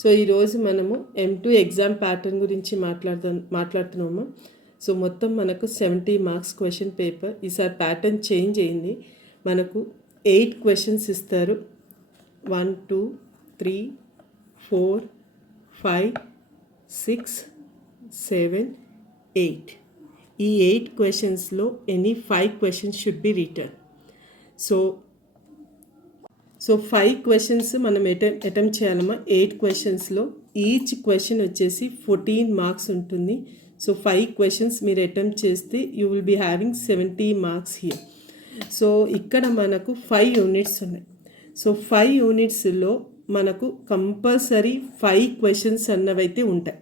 So ఈరోజు మనము M2 exam pattern గురించి మాట్లాడుతున్నాము. సో మొత్తం మనకు 70 మార్క్స్ క్వశ్చన్ పేపర్. ఈసారి ప్యాటర్న్ చేంజ్ అయింది. మనకు 8 క్వశ్చన్స్ ఇస్తారు. 1 2 3 4 5 6 7 8. ఈ 8 క్వశ్చన్స్లో any 5 questions should be return. So 5 questions మనం అటెంప్ట్ చేయాలమ్మా. 8 క్వశ్చన్స్లో ఈచ్ క్వశ్చన్ వచ్చేసి 14 మార్క్స్ ఉంటుంది. సో 5 క్వశ్చన్స్ మీరు అటెంప్ట్ చేస్తే you will be having 70 marks here. So ఇక్కడ మనకు 5 యూనిట్స్ ఉన్నాయి. సో 5 యూనిట్స్లో మనకు కంపల్సరీ 5 క్వశ్చన్స్ అన్నవైతే ఉంటాయి.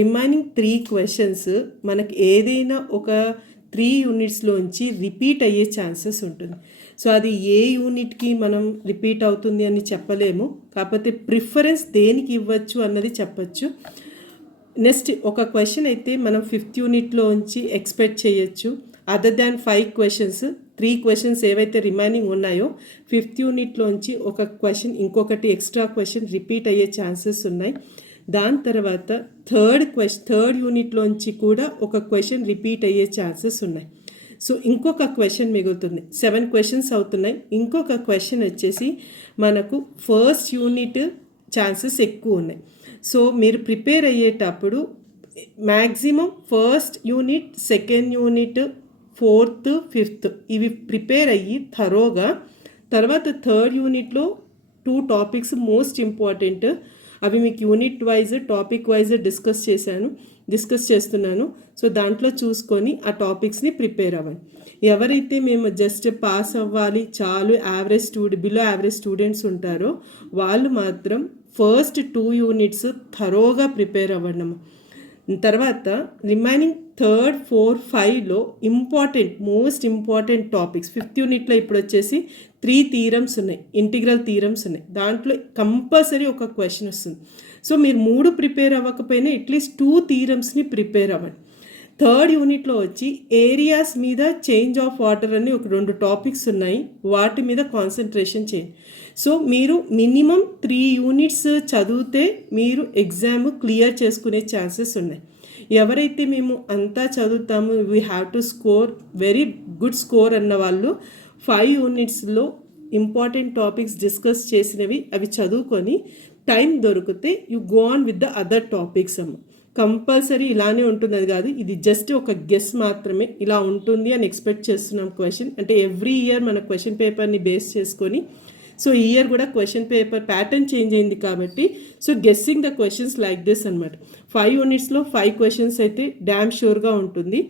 రిమైనింగ్ 3 క్వశ్చన్స్ మనకి ఏదైనా ఒక 3 యూనిట్స్లోంచి రిపీట్ అయ్యే ఛాన్సెస్ ఉంటుంది. సో అది ఏ యూనిట్కి మనం రిపీట్ అవుతుంది అని చెప్పలేము, కాకపోతే ప్రిఫరెన్స్ దేనికి ఇవ్వచ్చు అన్నది చెప్పచ్చు. నెక్స్ట్ ఒక క్వశ్చన్ అయితే మనం 5th యూనిట్లోంచి ఎక్స్పెక్ట్ చేయొచ్చు. అదర్ దాన్ 5 క్వశ్చన్స్ 3 క్వశ్చన్స్ ఏవైతే రిమైనింగ్ ఉన్నాయో 5th యూనిట్లోంచి ఒక క్వశ్చన్ ఇంకొకటి ఎక్స్ట్రా క్వశ్చన్ రిపీట్ అయ్యే ఛాన్సెస్ ఉన్నాయి. దాని తర్వాత థర్డ్ యూనిట్లోంచి కూడా ఒక క్వశ్చన్ రిపీట్ అయ్యే ఛాన్సెస్ ఉన్నాయి. సో ఇంకొక క్వశ్చన్ మిగులుతుంది. 7 క్వశ్చన్స్ అవుతున్నాయి. ఇంకొక క్వశ్చన్ వచ్చేసి మనకు ఫస్ట్ యూనిట్ ఛాన్సెస్ ఎక్కువ ఉన్నాయి. సో మీరు ప్రిపేర్ అయ్యేటప్పుడు maximum first unit, second unit, 4th, 5th ఇవి ప్రిపేర్ అయ్యి థరోగా తర్వాత థర్డ్ యూనిట్లో 2 టాపిక్స్ మోస్ట్ ఇంపార్టెంట్. అవి మీకు unit wise topic wise discuss చేస్తున్నాను. సో దాంట్లో చూసుకొని ఆ టాపిక్స్ని ప్రిపేర్ అవ్వండి. ఎవరైతే మేము జస్ట్ పాస్ అవ్వాలి చాలు బిలో యావరేజ్ స్టూడెంట్స్ ఉంటారో వాళ్ళు మాత్రం ఫస్ట్ 2 యూనిట్స్ థరోగా ప్రిపేర్ అవ్వండి. తర్వాత రిమైనింగ్ 3rd 4 5లో మోస్ట్ ఇంపార్టెంట్ టాపిక్స్ 5th యూనిట్లో ఇప్పుడు వచ్చేసి 3 థీరమ్స్ ఉన్నాయి, ఇంటిగ్రల్ థీరమ్స్ ఉన్నాయి. దాంట్లో కంపల్సరీ ఒక క్వశ్చన్ వస్తుంది. సో మీరు 3 ప్రిపేర్ అవ్వకపోయినా అట్లీస్ట్ 2 థీరమ్స్ని ప్రిపేర్ అవ్వండి. 3rd యూనిట్లో వచ్చి ఏరియాస్ మీద చేంజ్ ఆఫ్ వాటర్ అని ఒక 2 టాపిక్స్ ఉన్నాయి, వాటి మీద కాన్సన్ట్రేషన్ చేయండి. సో మీరు మినిమం 3 యూనిట్స్ చదివితే మీరు ఎగ్జామ్ క్లియర్ చేసుకునే ఛాన్సెస్ ఉన్నాయి. ఎవరైతే మేము అంతా చదువుతాము we have to score very good score అన్న వాళ్ళు 5 యూనిట్స్లో ఇంపార్టెంట్ టాపిక్స్ డిస్కస్ చేసినవి అవి చదువుకొని టైం దొరికితే you go on with the other topics అమ్మ. కంపల్సరీ ఇలానే ఉంటుంది అది కాదు, ఇది జస్ట్ ఒక గెస్ మాత్రమే. ఇలా ఉంటుంది అని ఎక్స్పెక్ట్ చేస్తున్నాం. క్వశ్చన్ అంటే ఎవ్రీ ఇయర్ మన క్వశ్చన్ పేపర్ని బేస్ చేసుకొని, సో ఈ ఇయర్ కూడా క్వశ్చన్ పేపర్ ప్యాటర్న్ చేంజ్ అయింది కాబట్టి so guessing the questions like this అనమాట. 5 యూనిట్స్లో 5 క్వశ్చన్స్ అయితే డ్యామ్ షూర్గా ఉంటుంది.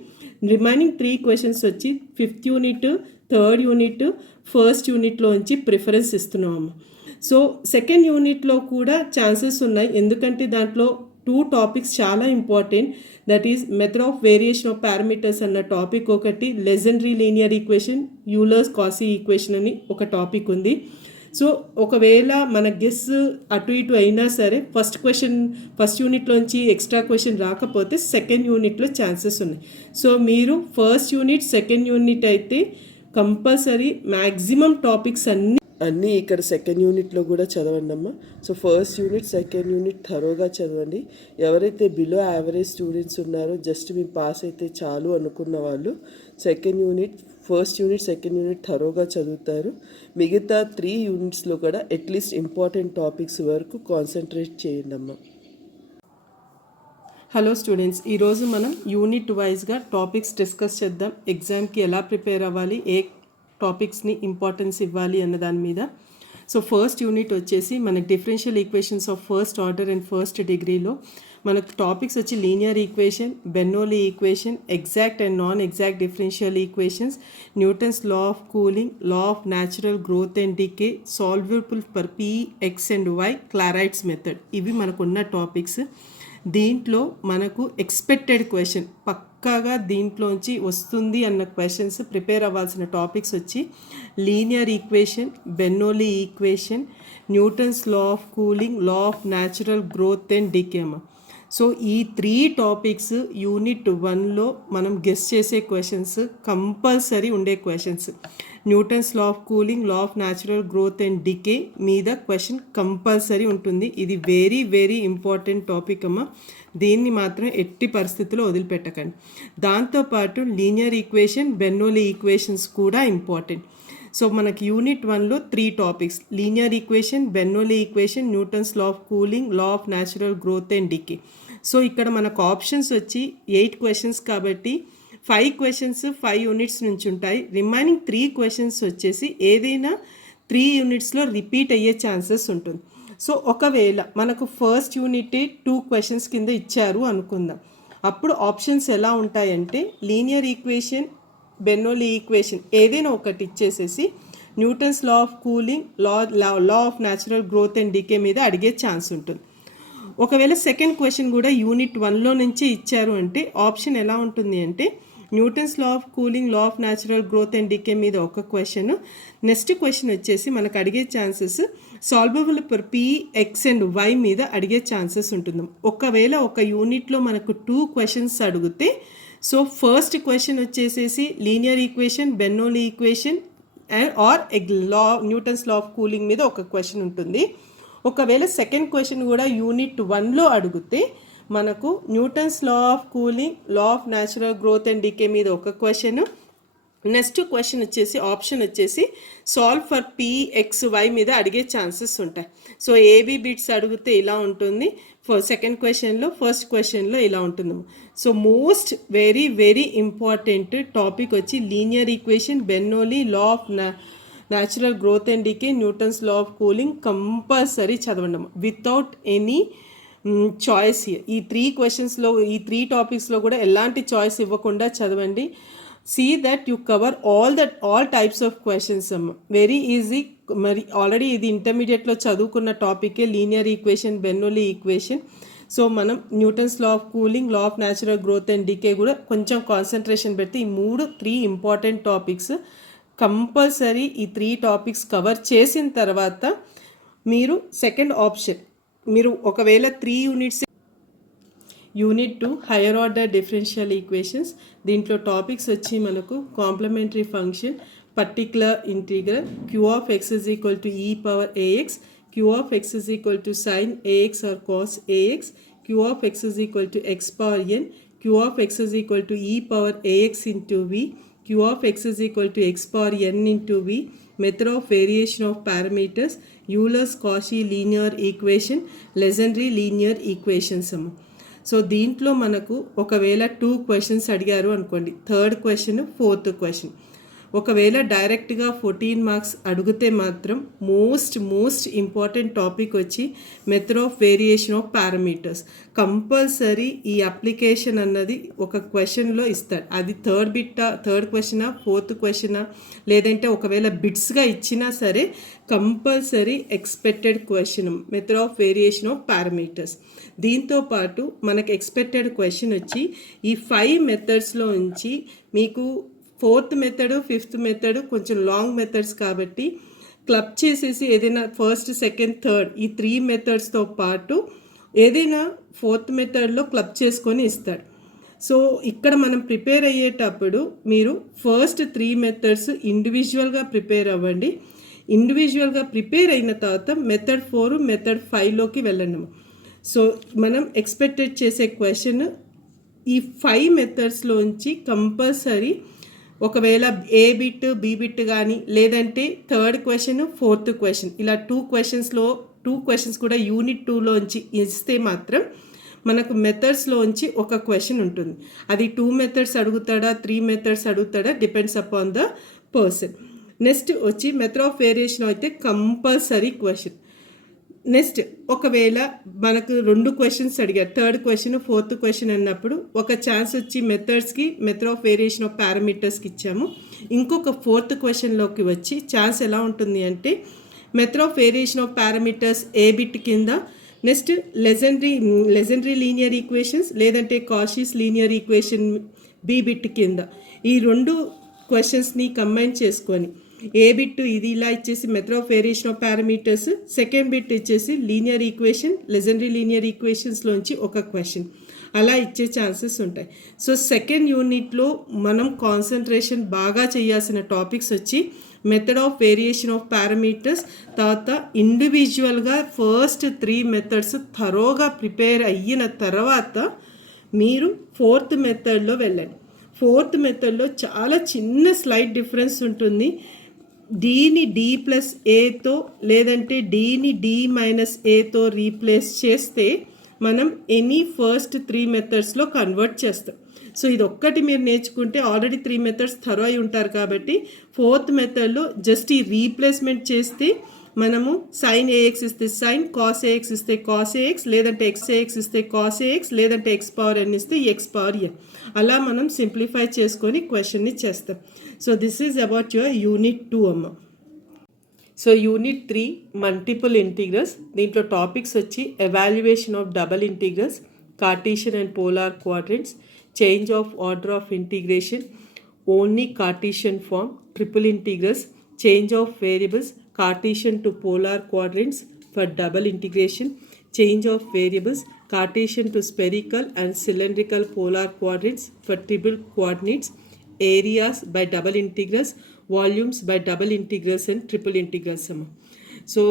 రిమైనింగ్ 3 క్వశ్చన్స్ వచ్చి 5th unit, 3rd unit, 1st యూనిట్లోంచి ప్రిఫరెన్స్ ఇస్తున్నాము. సో సెకండ్ యూనిట్లో కూడా ఛాన్సెస్ ఉన్నాయి, ఎందుకంటే దాంట్లో 2 టాపిక్స్ చాలా important. That is method of variation of parameters అన్న టాపిక్ ఒకటి, Legendre's linear equation, Euler's Cauchy equation అని ఒక టాపిక్ ఉంది. సో ఒకవేళ మన గెస్ అటు ఇటు అయినా సరే ఫస్ట్ యూనిట్లోంచి ఎక్స్ట్రా క్వశ్చన్ రాకపోతే సెకండ్ యూనిట్లో ఛాన్సెస్ ఉన్నాయి. సో మీరు ఫస్ట్ యూనిట్, సెకండ్ యూనిట్ అయితే కంపల్సరీ మ్యాక్సిమం టాపిక్స్ అన్నీ ఇక్కడ సెకండ్ యూనిట్లో కూడా చదవండి అమ్మా. So first unit, second unit థరోగా చదవండి. ఎవరైతే బిలో యావరేజ్ స్టూడెంట్స్ ఉన్నారో జస్ట్ మీరు పాస్ అయితే చాలు అనుకున్న వాళ్ళు ఫస్ట్ యూనిట్, సెకండ్ యూనిట్ థరోగా చదువుతారు. మిగతా 3 యూనిట్స్లో కూడా అట్లీస్ట్ ఇంపార్టెంట్ టాపిక్స్ వరకు కాన్సన్ట్రేట్ చేయండి అమ్మా. హలో స్టూడెంట్స్, ఈరోజు మనం యూనిట్ వైజ్గా టాపిక్స్ డిస్కస్ చేద్దాం. ఎగ్జామ్కి ఎలా ప్రిపేర్ అవ్వాలి, ఏ టాపిక్స్ని ఇంపార్టెన్స్ ఇవ్వాలి అన్న దాని మీద. సో ఫస్ట్ యూనిట్ వచ్చేసి మనకు differential equations of first order and first డిగ్రీలో మనకు టాపిక్స్ వచ్చి linear equation, Bernoulli equation, exact and non exact differential equations, Newton's law of cooling, law of natural growth and decay, solvable for P, X and Y, Clairaut's method. ఇవి మనకున్న topics. దీంట్లో మనకు expected question పక్కాగా దీంట్లోంచి వస్తుంది అన్న questions prepare అవ్వాల్సిన topics వచ్చి linear equation, Bernoulli equation, Newton's law of cooling, law of natural growth and decay అమ్మ. సో ఈ 3 టాపిక్స్ యూనిట్ 1లో మనం గెస్ చేసే క్వశ్చన్స్ కంపల్సరీ ఉండే questions. Newton's law of cooling, law of natural growth and decay మీద question compulsory ఉంటుంది. ఇది very very important topic అమ్మ. దీన్ని మాత్రం ఎట్టి పరిస్థితుల్లో వదిలిపెట్టకండి. దాంతోపాటు లీనియర్ ఈక్వేషన్, బెర్నౌలీ ఈక్వేషన్స్ కూడా ఇంపార్టెంట్. సో మనకి యూనిట్ 1లో 3 topics: linear equation, Bernoulli equation, Newton's law of cooling, law of natural growth and decay. So ఇక్కడ మనకు ఆప్షన్స్ వచ్చి 8 క్వశ్చన్స్ కాబట్టి 5 క్వశ్చన్స్ 5 యూనిట్స్ నుంచి ఉంటాయి. రిమైనింగ్ 3 క్వశ్చన్స్ వచ్చేసి ఏదైనా 3 యూనిట్స్లో రిపీట్ అయ్యే ఛాన్సెస్ ఉంటుంది. సో ఒకవేళ మనకు ఫస్ట్ యూనిట్ 2 క్వశ్చన్స్ కింద ఇచ్చారు అనుకుందాం. అప్పుడు ఆప్షన్స్ ఎలా ఉంటాయంటే లీనియర్ ఈక్వేషన్, బెర్నౌలీ ఈక్వేషన్ ఏదైనా ఒకటి ఇచ్చేసేసి Newton's law of cooling, law of natural growth and decay మీద అడిగే ఛాన్స్ ఉంటుంది. ఒకవేళ సెకండ్ క్వశ్చన్ కూడా యూనిట్ 1లో నుంచే ఇచ్చారు అంటే ఆప్షన్ ఎలా ఉంటుంది అంటే Newton's law of cooling, law of natural growth and decay మీద ఒక క్వశ్చన్, నెక్స్ట్ క్వశ్చన్ వచ్చేసి మనకు అడిగే chances solvable for P, X and Y మీద అడిగే ఛాన్సెస్ ఉంటుంది. ఒకవేళ ఒక యూనిట్లో మనకు 2 క్వశ్చన్స్ అడిగితే సో ఫస్ట్ క్వశ్చన్ వచ్చేసేసి linear equation, Bernoulli equation or Newton's law of cooling మీద ఒక క్వశ్చన్ ఉంటుంది. ఒకవేళ సెకండ్ క్వశ్చన్ కూడా యూనిట్ 1లో అడిగితే మనకు Newton's law of cooling, law of natural growth and decay మీద ఒక క్వశ్చన్, నెక్స్ట్ క్వశ్చన్ వచ్చేసి ఆప్షన్ వచ్చేసి solve for P, X, Y మీద అడిగే ఛాన్సెస్ ఉంటాయి. సో ఏబీ బిట్స్ అడిగితే ఇలా ఉంటుంది, సెకండ్ క్వశ్చన్లో, ఫస్ట్ క్వశ్చన్లో ఇలా ఉంటుంది. So most very very important topic వచ్చి linear equation, Bernoulli, law of natural growth and decay, Newton's law of cooling compulsory చదవండి వితౌట్ ఎనీ చాయిస్. ఈ 3 క్వశ్చన్స్లో, ఈ 3 టాపిక్స్లో కూడా ఎలాంటి చాయిస్ ఇవ్వకుండా చదవండి. See that you cover all types of questions అమ్మ. Very easy. మరి ఆల్రెడీ ఇది ఇంటర్మీడియట్లో చదువుకున్న టాపికే linear equation, Bernoulli equation. So మనం Newton's law of cooling, law of natural growth and decay కూడా కొంచెం కాన్సన్ట్రేషన్ పెడితే ఈ 3 ఇంపార్టెంట్ టాపిక్స్ కంపల్సరీ ఈ 3 టాపిక్స్ కవర్ చేసిన తర్వాత మీరు సెకండ్ ఆప్షన్, మీరు ఒకవేళ 3 units unit 2 higher order differential equations, దీంట్లో టాపిక్స్ వచ్చి మనకు complementary function, particular integral, Q of X is equal to E power AX, Q of X is equal to sine AX or cos AX, Q of X is equal to X power N, Q of X is equal to E power AX into V, Q of X is equal to X power N into we, method of variation of parameters, Euler's Cauchy linear equation, Legendre linear equations అమ్మ. So దీంట్లో మనకు ఒకవేళ 2 questions అడిగారు అనుకోండి, third question, fourth question, ఒకవేళ డైరెక్ట్గా 14 marks అడిగితే మాత్రం మోస్ట్ ఇంపార్టెంట్ టాపిక్ వచ్చి method of variation of parameters. Compulsory ఈ అప్లికేషన్ అన్నది ఒక క్వశ్చన్లో ఇస్తాడు. అది థర్డ్ క్వశ్చనా, ఫోర్త్ క్వశ్చనా, లేదంటే ఒకవేళ బిట్స్గా ఇచ్చినా సరే compulsory expected question method of variation of parameters. దీంతోపాటు మనకు ఎక్స్పెక్టెడ్ క్వశ్చన్ వచ్చి ఈ 5 మెథడ్స్లో నుంచి మీకు 4th మెథడ్, 5th మెథడ్ కొంచెం లాంగ్ మెథడ్స్ కాబట్టి క్లబ్ చేసేసి ఏదైనా ఫస్ట్, సెకండ్, థర్డ్ ఈ 3 మెథడ్స్తో పాటు ఏదైనా 4th మెథడ్లో క్లబ్ చేసుకొని ఇస్తాడు. సో ఇక్కడ మనం ప్రిపేర్ అయ్యేటప్పుడు మీరు ఫస్ట్ 3 మెథడ్స్ ఇండివిజువల్గా ప్రిపేర్ అవ్వండి. ఇండివిజువల్గా ప్రిపేర్ అయిన తర్వాత మెథడ్ 4, మెథడ్ 5లోకి వెళ్ళండి. సో మనం ఎక్స్పెక్టెడ్ చేసే క్వశ్చన్ ఈ 5 మెథడ్స్లోంచి కంపల్సరీ ఒకవేళ ఏ బిట్, బి బిట్ కానీ, లేదంటే థర్డ్ క్వశ్చన్, ఫోర్త్ క్వశ్చన్, ఇలా 2 క్వశ్చన్స్ కూడా యూనిట్ 2లోంచి ఇస్తే మాత్రం మనకు మెథడ్స్లోంచి ఒక క్వశ్చన్ ఉంటుంది. అది 2 మెథడ్స్ అడుగుతాడా, 3 మెథడ్స్ అడుగుతాడా, depends upon the person. Next వచ్చి మెథడ్ ఆఫ్ వేరియేషన్ అయితే కంపల్సరీ క్వశ్చన్. నెక్స్ట్ ఒకవేళ మనకు 2 క్వశ్చన్స్ అడిగారు, థర్డ్ క్వశ్చన్, ఫోర్త్ క్వశ్చన్ అన్నప్పుడు ఒక ఛాన్స్ వచ్చి మెథడ్స్కి, మెథడ్ ఆఫ్ వేరియేషన్ ఆఫ్ పారామీటర్స్కి ఇచ్చాము. ఇంకొక 4th క్వశ్చన్లోకి వచ్చి ఛాన్స్ ఎలా ఉంటుంది అంటే method of variation of parameters A bit కింద, నెక్స్ట్ లెజెండ్రీ లీనియర్ ఈక్వేషన్స్ లేదంటే కాషీస్ లీనియర్ ఈక్వేషన్ బి బిట్ కింద. ఈ 2 క్వశ్చన్స్ని కంబైన్ చేసుకొని ఏ బిట్ ఇది ఇలా ఇచ్చేసి method of variation of parameters, second bit ఇచ్చేసి లీనియర్ ఈక్వేషన్, లెజెండరీ లీనియర్ ఈక్వేషన్స్లోంచి ఒక క్వశ్చన్ అలా ఇచ్చే ఛాన్సెస్ ఉంటాయి. సో సెకండ్ యూనిట్లో మనం కాన్సన్ట్రేషన్ బాగా చేయాల్సిన టాపిక్స్ వచ్చి method of variation of parameters, తర్వాత ఇండివిజువల్గా ఫస్ట్ 3 మెథడ్స్ థరోగా ప్రిపేర్ అయిన తర్వాత మీరు ఫోర్త్ మెథడ్లో వెళ్ళండి. ఫోర్త్ మెథడ్లో చాలా చిన్న స్లైట్ డిఫరెన్స్ ఉంటుంది. డీని D+Aతో లేదంటే డీని D-Aతో రీప్లేస్ చేస్తే మనం ఎనీ ఫస్ట్ 3 మెథడ్స్లో కన్వర్ట్ చేస్తాం. సో ఇది ఒక్కటి మీరు నేర్చుకుంటే ఆల్రెడీ 3 మెథడ్స్ థరో అయి ఉంటారు కాబట్టి ఫోర్త్ మెథడ్లో జస్ట్ ఈ రీప్లేస్మెంట్ చేస్తే మనము sin AX ఇస్తే sin, cos AX ఇస్తే cos AX, లేదంటే XAX ఇస్తే cos AX, లేదంటే x⁴n ఇస్తే x⁴n. అలా మనం సింప్లిఫై చేసుకొని క్వశ్చన్ని చేస్తాం. So this is about your unit 2 అమ్మ. So unit 3 multiple integrals. దీంట్లో టాపిక్స్ వచ్చి evaluation of double integrals, Cartesian and polar quadrants, change of order of integration, only Cartesian form, triple integrals, change of variables, Cartesian to polar quadrants for double integration, change of variables, Cartesian to spherical and cylindrical polar quadrants for triple coordinates, areas by double integrals, volumes by double integrals and triple integrals. So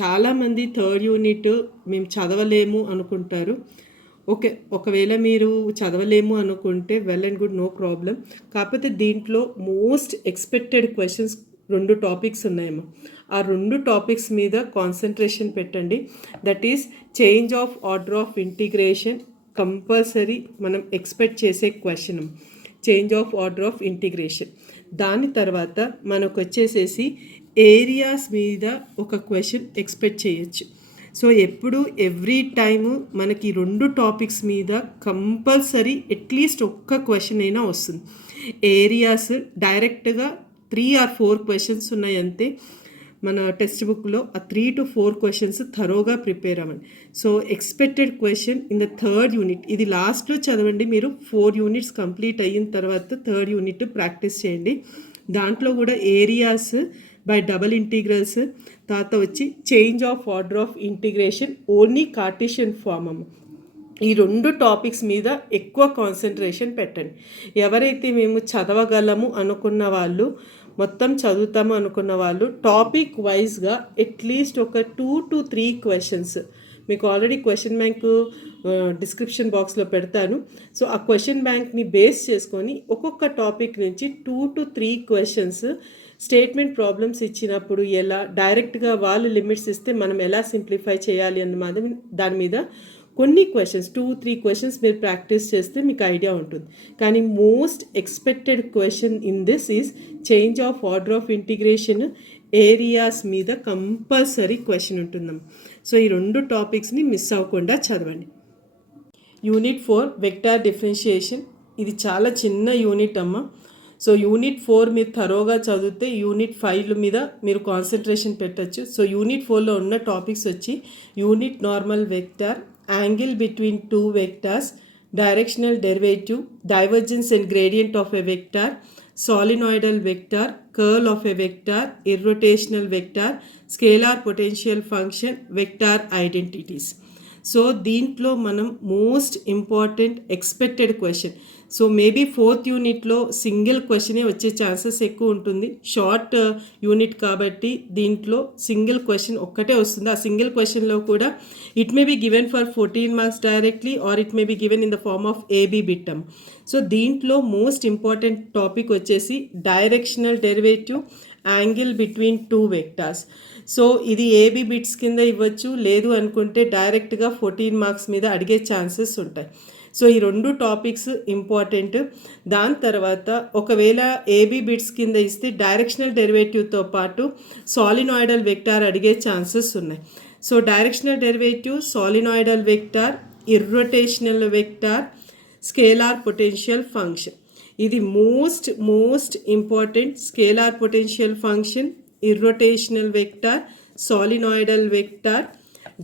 చాలామంది third unit మేము చదవలేము అనుకుంటారు. Okay, ఒకవేళ మీరు చదవలేము అనుకుంటే well and good, no problem. కాకపోతే దీంట్లో మోస్ట్ ఎక్స్పెక్టెడ్ క్వశ్చన్స్ 2 టాపిక్స్ ఉన్నాయేమో. ఆ 2 టాపిక్స్ మీద కాన్సన్ట్రేషన్ పెట్టండి. That is change of order of integration compulsory మనం ఎక్స్పెక్ట్ చేసే question, change of order of integration. దాని తర్వాత మనకు వచ్చేసేసి ఏరియాస్ మీద ఒక క్వశ్చన్ ఎక్స్పెక్ట్ చేయొచ్చు. సో ఎప్పుడు ఎవ్రీ టైము మనకి 2 టాపిక్స్ మీద కంపల్సరీ అట్లీస్ట్ ఒక్క క్వశ్చన్ అయినా వస్తుంది. ఏరియాస్ డైరెక్ట్గా 3 or 4 క్వశ్చన్స్ ఉన్నాయి అంతే మన టెక్స్ట్ బుక్లో. ఆ 3 to 4 క్వశ్చన్స్ థరోగా ప్రిపేర్ అవ్వండి. So expected question in the third unit, ఇది లాస్ట్లో చదవండి. మీరు 4 యూనిట్స్ కంప్లీట్ అయిన తర్వాత థర్డ్ యూనిట్ ప్రాక్టీస్ చేయండి. దాంట్లో కూడా ఏరియాస్ బై డబల్ ఇంటిగ్రల్స్, తర్వాత వచ్చి change of order of integration, only Cartesian form అమ్మ. ఈ 2 టాపిక్స్ మీద ఎక్కువ కాన్సన్ట్రేషన్ పెట్టండి. ఎవరైతే మేము చదవగలము అనుకున్న వాళ్ళు, మొత్తం చదువుతాము అనుకున్న వాళ్ళు టాపిక్ వైజ్గా అట్లీస్ట్ ఒక 2 to 3 క్వశ్చన్స్, మీకు ఆల్రెడీ క్వశ్చన్ బ్యాంక్ డిస్క్రిప్షన్ బాక్స్లో పెడతాను. సో ఆ క్వశ్చన్ బ్యాంక్ని బేస్ చేసుకొని ఒక్కొక్క టాపిక్ నుంచి 2 to 3 క్వశ్చన్స్, స్టేట్మెంట్ ప్రాబ్లమ్స్ ఇచ్చినప్పుడు ఎలా డైరెక్ట్గా వాళ్ళు లిమిట్స్ ఇస్తే మనం ఎలా సింప్లిఫై చేయాలి అన్నమాట, దాని మీద కొన్ని క్వశ్చన్స్ 2-3 క్వశ్చన్స్ మీరు ప్రాక్టీస్ చేస్తే మీకు ఐడియా ఉంటుంది. కానీ most expected question in this is change of order of integration, areas మీద కంపల్సరీ క్వశ్చన్ ఉంటుందమ్మ. సో ఈ 2 టాపిక్స్ని మిస్ అవ్వకుండా చదవండి. Unit 4 vector differentiation. ఇది చాలా చిన్న యూనిట్ అమ్మ. సో యూనిట్ 4 మీరు థరోగా చదివితే యూనిట్ 5 మీద మీరు కాన్సన్ట్రేషన్ పెట్టచ్చు. సో యూనిట్ 4లో ఉన్న టాపిక్స్ వచ్చి unit normal vector, angle between 2 vectors, directional derivative, divergence and gradient of a vector, solenoidal vector, curl of a vector, irrotational vector, scalar potential function, vector identities. So దీంట్లో మనం most important expected question, so maybe 4th యూనిట్లో single క్వశ్చనే వచ్చే chances ఎక్కువ ఉంటుంది. Short unit కాబట్టి దీంట్లో single question ఒక్కటే వస్తుంది. ఆ సింగిల్ క్వశ్చన్లో కూడా it may be given for 14 marks directly or it may be given in the form of A B బిట్టమ్. సో దీంట్లో మోస్ట్ ఇంపార్టెంట్ టాపిక్ వచ్చేసి directional derivative, angle between 2 vectors. So ఇది ఏబీ బిట్స్ కింద ఇవ్వచ్చు, లేదు అనుకుంటే డైరెక్ట్గా 14 మార్క్స్ మీద అడిగే ఛాన్సెస్ ఉంటాయి. సో ఈ 2 టాపిక్స్ ఇంపార్టెంట్. దాని తర్వాత ఒకవేళ ఏబీ బిట్స్ కింద ఇస్తే డైరెక్షనల్ డెరివేటివ్తో పాటు సాలినాయిడల్ వెక్టార్ అడిగే ఛాన్సెస్ ఉన్నాయి. So directional derivative, solenoidal vector, irrotational vector, scalar potential function. ఇది most important. Scalar potential function, irrotational vector, solenoidal vector,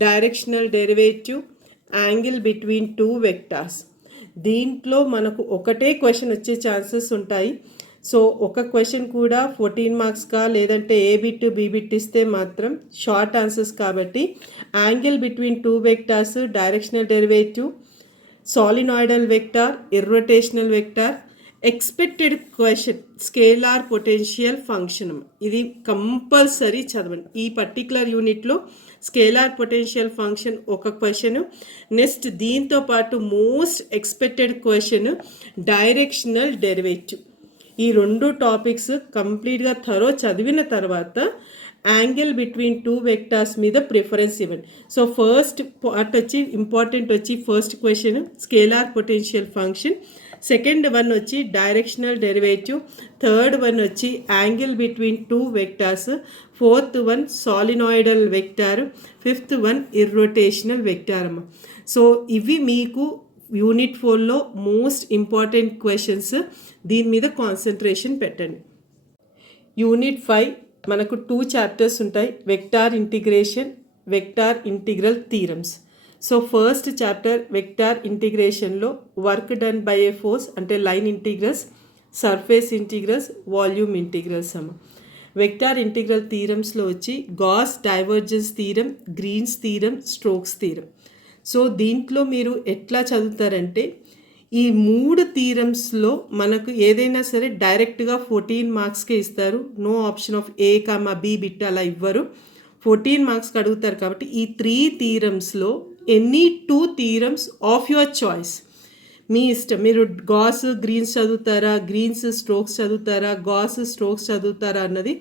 directional derivative, angle between 2 vectors. దీంట్లో మనకు ఒకటే క్వశ్చన్ వచ్చే ఛాన్సెస్ ఉంటాయి. సో ఒక క్వశ్చన్ కూడా 14 మార్క్స్కా లేదంటే ఏ బిట్ బి బిట్ ఇస్తే మాత్రం షార్ట్ ఆన్సర్స్ కాబట్టి angle between two vectors, directional derivative, solenoidal vector, irrotational vector, expected question, scalar potential function. ఇది కంపల్సరీ చదవండి. ఈ పర్టికులర్ యూనిట్లో స్కేలార్ పొటెన్షియల్ ఫంక్షన్ ఒక క్వశ్చన్, నెక్స్ట్ దీంతో పాటు most expected question directional derivative. ఈ రెండు టాపిక్స్ కంప్లీట్గా థరో చదివిన తర్వాత యాంగిల్ బిట్వీన్ టూ వెక్టార్స్ మీద ప్రిఫరెన్స్ ఇవ్వండి. సో ఫస్ట్ పార్ట్ వచ్చి ఇంపార్టెంట్ వచ్చి first question scalar potential function, second one వచ్చి డైరెక్షనల్ డెరివేటివ్, థర్డ్ వన్ వచ్చి angle between two vectors, fourth one solenoidal vector, fifth one irrotational vector అమ్మ. So ఇవి మీకు unit 4లో మోస్ట్ ఇంపార్టెంట్ క్వశ్చన్స్. దీని మీద కాన్సన్ట్రేషన్ పెట్టండి. యూనిట్ 5 మనకు 2 చాప్టర్స్ ఉంటాయి, vector integration, vector integral theorems. So first chapter vector ఇంటిగ్రేషన్లో work done by a force అంటే line integrals, surface integrals, volume integrals అమ్మ. వెక్టార్ ఇంటిగ్రల్ థీరమ్స్లో వచ్చి Gauss divergence theorem, Green's theorem, Stokes theorem. So దీంట్లో మీరు ఎట్లా చదువుతారంటే ఈ 3 థీరమ్స్లో మనకు ఏదైనా సరే డైరెక్ట్గా 14 మార్క్స్కే ఇస్తారు. No option of A comma B bit అలా ఇవ్వరు, 14 మార్క్స్కి అడుగుతారు. కాబట్టి ఈ 3 థీరమ్స్లో any 2 theorems of your choice, మీ ఇష్టం. మీరు గాస్ గ్రీన్స్ చదువుతారా, గ్రీన్స్ స్ట్రోక్స్ చదువుతారా, గాస్ స్ట్రోక్స్ చదువుతారా అన్నది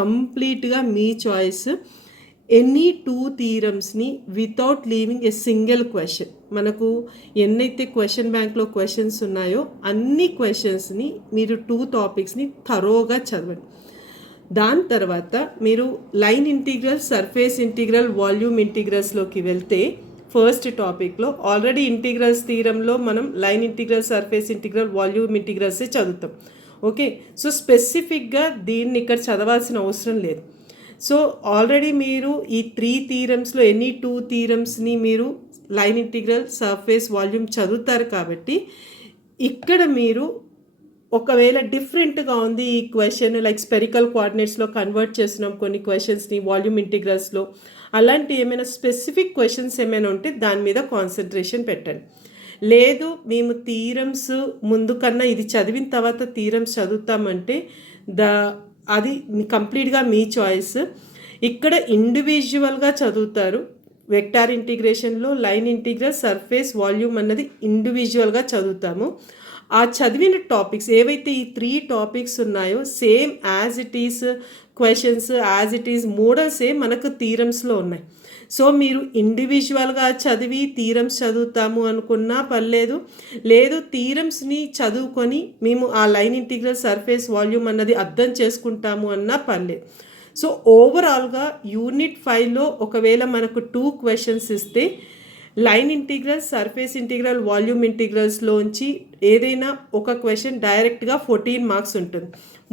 కంప్లీట్గా మీ చాయిస్. ఎనీ 2 థీరమ్స్ని without leaving a single question, మనకు ఎన్నైతే క్వశ్చన్ బ్యాంక్లో క్వశ్చన్స్ ఉన్నాయో అన్ని క్వశ్చన్స్ని మీరు 2 టాపిక్స్ని థరోగా చదవండి. దాని తర్వాత మీరు line integral, surface integral, volume ఇంటిగ్రల్స్లోకి వెళ్తే ఫస్ట్ టాపిక్లో ఆల్రెడీ ఇంటిగ్రల్స్ థీరంలో మనం line integral, surface integral, volume ఇంటిగ్రల్సే చదువుతాం. ఓకే, సో స్పెసిఫిక్గా దీన్ని ఇక్కడ చదవాల్సిన అవసరం లేదు. సో ఆల్రెడీ మీరు ఈ 3 థీరమ్స్లో ఎనీ 2 థీరమ్స్ని మీరు లైన్ ఇంటిగ్రల్, సర్ఫేస్, వాల్యూమ్ చదువుతారు. కాబట్టి ఇక్కడ మీరు ఒకవేళ డిఫరెంట్గా ఉంది ఈ క్వశ్చన్, లైక్ స్పెరికల్ కోఆర్డినేట్స్లో కన్వర్ట్ చేస్తున్నాం కొన్ని క్వశ్చన్స్ని వాల్యూమ్ ఇంటిగ్రల్స్లో, అలాంటి ఏమైనా స్పెసిఫిక్ క్వశ్చన్స్ ఏమైనా ఉంటే దాని మీద కాన్సన్ట్రేషన్ పెట్టండి. లేదు మేము థీరమ్స్ ముందు కన్నా ఇది చదివిన తర్వాత థీరమ్స్ చదువుతామంటే అది కంప్లీట్గా మీ చాయిస్. ఇక్కడ ఇండివిజువల్గా చదువుతారు. వెక్టార్ ఇంటిగ్రేషన్లో లైన్ ఇంటిగ్రల్, సర్ఫేస్, వాల్యూమ్ అన్నది ఇండివిజువల్గా చదువుతాము. ఆ చదివిన టాపిక్స్ ఏవైతే ఈ 3 టాపిక్స్ ఉన్నాయో same as it is questions, as it is మోడల్సే మనకు థీరమ్స్లో ఉన్నాయి. సో మీరు ఇండివిజువల్గా చదివి థీరమ్స్ చదువుతాము అనుకున్నా పర్లేదు, లేదు థీరమ్స్ని చదువుకొని మేము ఆ లైన్ ఇంటిగ్రల్, సర్ఫేస్, వాల్యూమ్ అన్నది అర్థం చేసుకుంటాము అన్నా పర్లేదు. సో ఓవరాల్గా యూనిట్ 5లో ఒకవేళ మనకు 2 క్వశ్చన్స్ ఇస్తే line integral, surface integral, volume ఇంటిగ్రల్స్లోంచి ఏదైనా ఒక క్వశ్చన్ డైరెక్ట్గా 14 మార్క్స్ ఉంటుంది.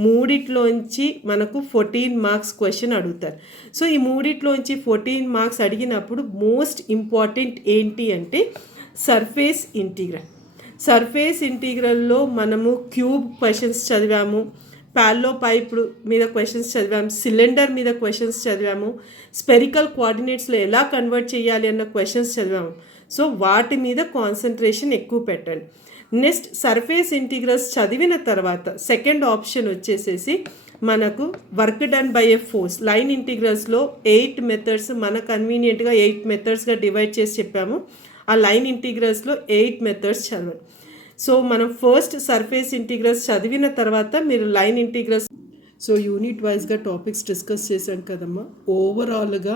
మూడిట్లోంచి మనకు 14 మార్క్స్ క్వశ్చన్ అడుగుతారు. సో ఈ మూడిట్లోంచి 14 మార్క్స్ అడిగినప్పుడు మోస్ట్ ఇంపార్టెంట్ ఏంటి అంటే సర్ఫేస్ ఇంటిగ్రల్. సర్ఫేస్ ఇంటిగ్రల్లో మనము క్యూబ్ క్వశ్చన్స్ చదివాము, ప్యాల్లో పైప్ మీద క్వశ్చన్స్ చదివాము, సిలిండర్ మీద క్వశ్చన్స్ చదివాము, స్పెరికల్ కోఆర్డినేట్స్లో ఎలా కన్వర్ట్ చేయాలి అన్న క్వశ్చన్స్ చదివాము. సో వాటి మీద కాన్సన్ట్రేషన్ ఎక్కువ పెట్టండి. నెక్స్ట్ సర్ఫేస్ ఇంటిగ్రల్స్ చదివిన తర్వాత సెకండ్ ఆప్షన్ వచ్చేసేసి మనకు work done by a force. Line ఇంటిగ్రల్స్లో 8 మెథడ్స్ మన కన్వీనియంట్గా 8 మెథడ్స్గా డివైడ్ చేసి చెప్పాము. ఆ లైన్ ఇంటిగ్రల్స్లో 8 మెథడ్స్ చదవండి. సో మనం ఫస్ట్ సర్ఫేస్ ఇంటిగ్రల్స్ చదివిన తర్వాత మీరు లైన్ ఇంటిగ్రల్స్. సో యూనిట్ వైజ్గా టాపిక్స్ డిస్కస్ చేశాను కదమ్మా. ఓవరాల్గా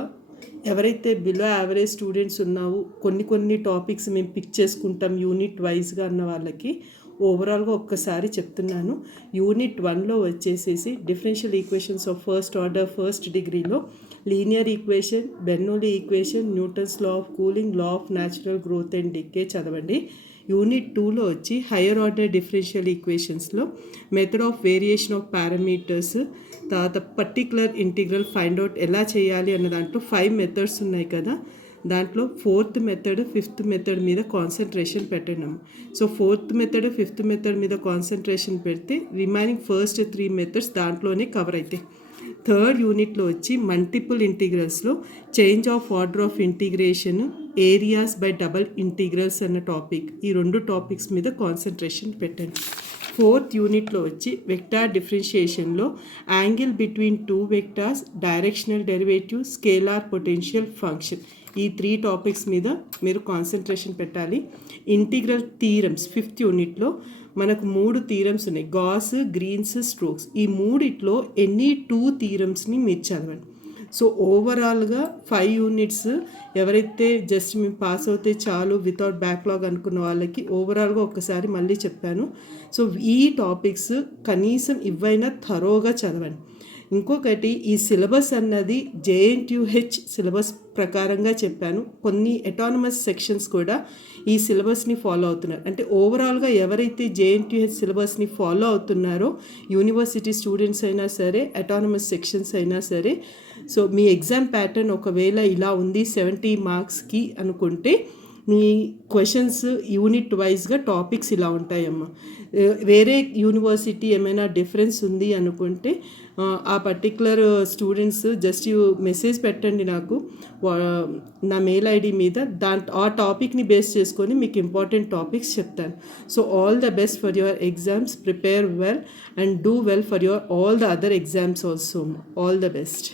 ఎవరైతే బిలో యావరేజ్ స్టూడెంట్స్ ఉన్నావో కొన్ని టాపిక్స్ మేము పిక్ చేసుకుంటాం యూనిట్ వైజ్గా అన్న వాళ్ళకి ఓవరాల్గా ఒక్కసారి చెప్తున్నాను. యూనిట్ 1లో వచ్చేసేసి differential equations of first order first డిగ్రీలో linear equation, Bernoulli equation, Newton's law of cooling, law of natural growth and decay చదవండి. యూనిట్ 2లో వచ్చి హయ్యర్ ఆర్డర్ డిఫరెన్షియల్ ఈక్వేషన్స్లో method of variation of parameters, తర్వాత పర్టికులర్ ఇంటిగ్రల్ ఫైండ్ అవుట్ ఎలా చేయాలి అన్న దాంట్లో 5 మెథడ్స్ ఉన్నాయి కదా, దాంట్లో 4th మెథడ్ 5th మెథడ్ మీద కాన్సన్ట్రేషన్ పెట్టండి. So 4th method 5th method మీద కాన్సన్ట్రేషన్ పెడితే రిమైనింగ్ ఫస్ట్ 3 మెథడ్స్ దాంట్లోనే కవర్ అవుతాయి. థర్డ్ యూనిట్లో వచ్చి మల్టిపుల్ ఇంటిగ్రల్స్లో change of order of integration, areas by double integrals అన్న టాపిక్, ఈ 2 టాపిక్స్ మీద కాన్సన్ట్రేషన్ పెట్టండి. ఫోర్త్ యూనిట్లో వచ్చి వెక్టార్ డిఫరెన్షియేషన్లో angle between 2 vectors, directional derivative, scalar potential function, ఈ 3 టాపిక్స్ మీద మీరు కాన్సన్ట్రేషన్ పెట్టాలి. ఇంటిగ్రల్ థీరమ్స్ 5th యూనిట్లో మనకు 3 థీరమ్స్ ఉన్నాయి, గాస్, గ్రీన్స్, స్ట్రోక్స్. ఈ మూడిట్లో ఎనీ 2 థీరమ్స్ని మీరు చదవండి. సో ఓవరాల్గా 5 యూనిట్స్ ఎవరైతే జస్ట్ మేము పాస్ అవుతే చాలు వితౌట్ బ్యాక్లాగ్ అనుకున్న వాళ్ళకి ఓవరాల్గా ఒక్కసారి మళ్ళీ చెప్పాను. సో ఈ టాపిక్స్ కనీసం ఇవైనా థరోగా చదవండి. ఇంకొకటి, ఈ సిలబస్ అన్నది JNTUH సిలబస్ ప్రకారంగా చెప్పాను. కొన్ని అటానమస్ సెక్షన్స్ కూడా ఈ సిలబస్ని ఫాలో అవుతున్నారు. అంటే ఓవరాల్గా ఎవరైతే JNTUH సిలబస్ని ఫాలో అవుతున్నారో, యూనివర్సిటీ స్టూడెంట్స్ అయినా సరే, అటానమస్ సెక్షన్స్ అయినా సరే, సో మీ ఎగ్జామ్ ప్యాటర్న్ ఒకవేళ ఇలా ఉంది 70 మార్క్స్కి అనుకుంటే మీ క్వశ్చన్స్ యూనిట్ వైజ్గా టాపిక్స్ ఇలా ఉంటాయమ్మా. వేరే యూనివర్సిటీ ఏమైనా డిఫరెన్స్ ఉంది అనుకుంటే ఆ పర్టికులర్ స్టూడెంట్స్ జస్ట్ మెసేజ్ పెట్టండి నాకు నా మెయిల్ ఐడి మీద. ఆ టాపిక్ని బేస్ చేసుకొని మీకు ఇంపార్టెంట్ టాపిక్స్ చెప్తాను. So all the best for your exams, prepare well and do well for your all the other exams also. All the best.